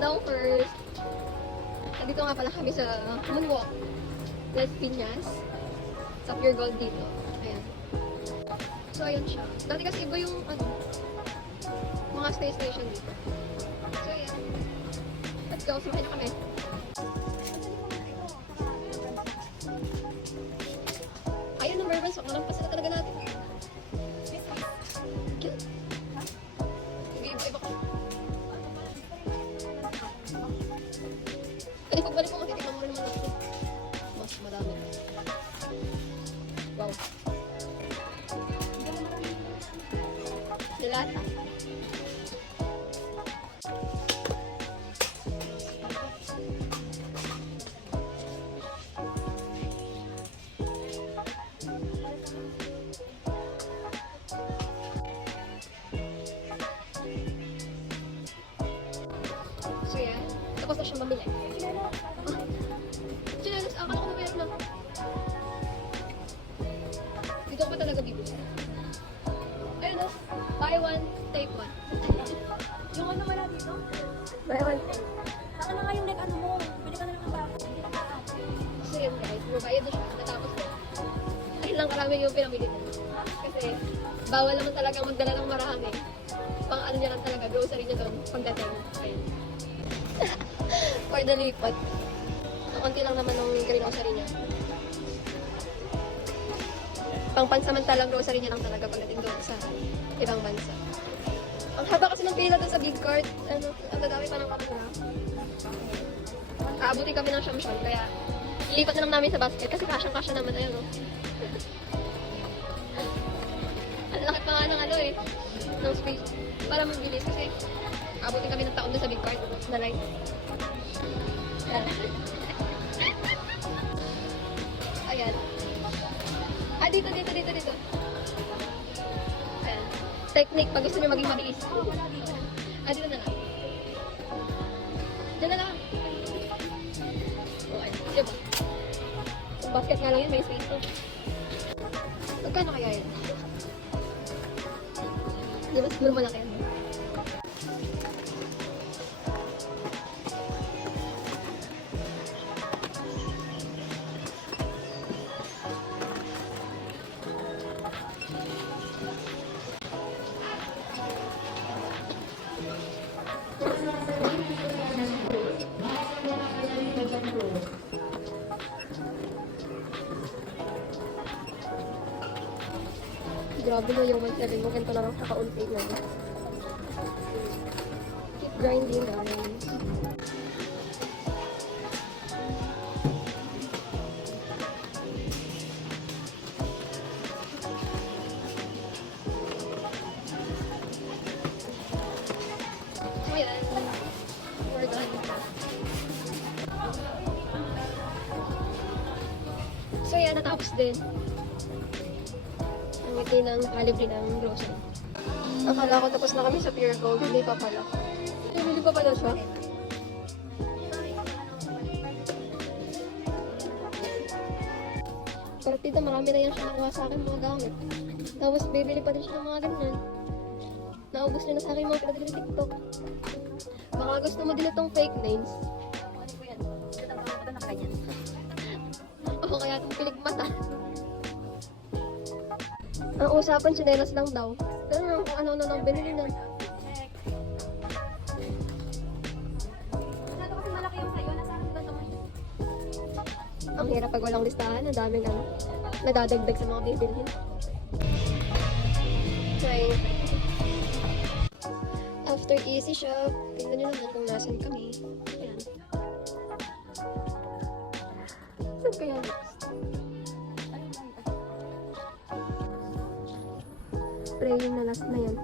Ano first? Nandito nga pala kami sa Moonwalk, Las Piñas. Sa Pure Gold dito. Ayan. So, ayan siya. Dati kasi iba yung, mga stay station dito. So, ayan. Let's go. Sumakay na kami. Ayun, number 1. So, nalampas na talaga natin. Cute. Sige, iba ko. Pwede pagbalik ko, matitignan mo rin naman natin. Mas madami. Wow. Dilata. So yan, tapos na siyang mamili. Chinelos, akala ko na meron na. Dito ko pa talaga bibili. Ayun na, buy one, take one. Yung ano wala dito? Buy one, Saka na nga yung ano mo. Pwede ka na lang ang so yun guys, mabayad na siya. Natapos na. Ayun lang karami yung pinamili na. Kasi, bawal naman talagang magdala ng marami. Pang ano niya lang talaga, grocery niya doon pagdating. Ayun. For the lipat. Konti lang naman ng grocery niya. Pang pansamantalang grocery niya lang talaga pagdating doon sa ibang bansa. Ang haba kasi ng pila doon sa big cart. Ang dadami pa ng kapura. Aabutin kami ng siyam-siyam, kaya ilipat na lang namin sa basket kasi kasyang-kasya naman. Ayan, no? Ang laki pa nga ng ng space para magbilis kasi aabutin kami ng taon doon sa big cart na line. Ayan. Dito. Ayan. Technique, pag gusto nyo maging mabilis. Dito na lang. Diyan na lang. Okay, diba? Yung basket nga lang yun, may space to. Magkano kaya yun? Diba siguro malaki yun? Grabe no, yung 1.7 mo, ganito lang ang kakaunti na. Keep grinding, guys. So yan, we're done. So yan, natapos din. Hindi ng kalibre ng grocery. Akala ko tapos na kami sa Pure Gold. Hindi pa pala. Hindi pa pala siya. Pero tita, marami na yan siya nakuha sa akin mga gamit. Tapos bibili pa din siya ng mga ganyan. Naubos niya na sa akin mga pinagdali sa TikTok. Baka gusto mo din itong fake nails. Ano po yan? Ito na ganyan. O kaya itong pilig mata. Ang usapan, chinelas lang daw. Pero kung ano-ano lang binili na. Masyado kasi malaki yung sa'yo. Nasa akin ba ito mo? Ang hirap pag walang listahan. Ang daming nadadagdag sa mga bibilhin. Okay. After easy shop, tingnan nyo naman kung nasan kami. Ayan. Saan kaya next? Praying na last na yan.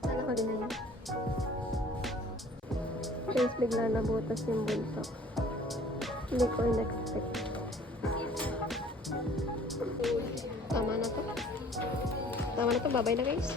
Sana ka din na yan. Guys, bigla nabutas yung bulsa. Hindi ko in-expect. Tama na to. Tama na to. Bye-bye na guys.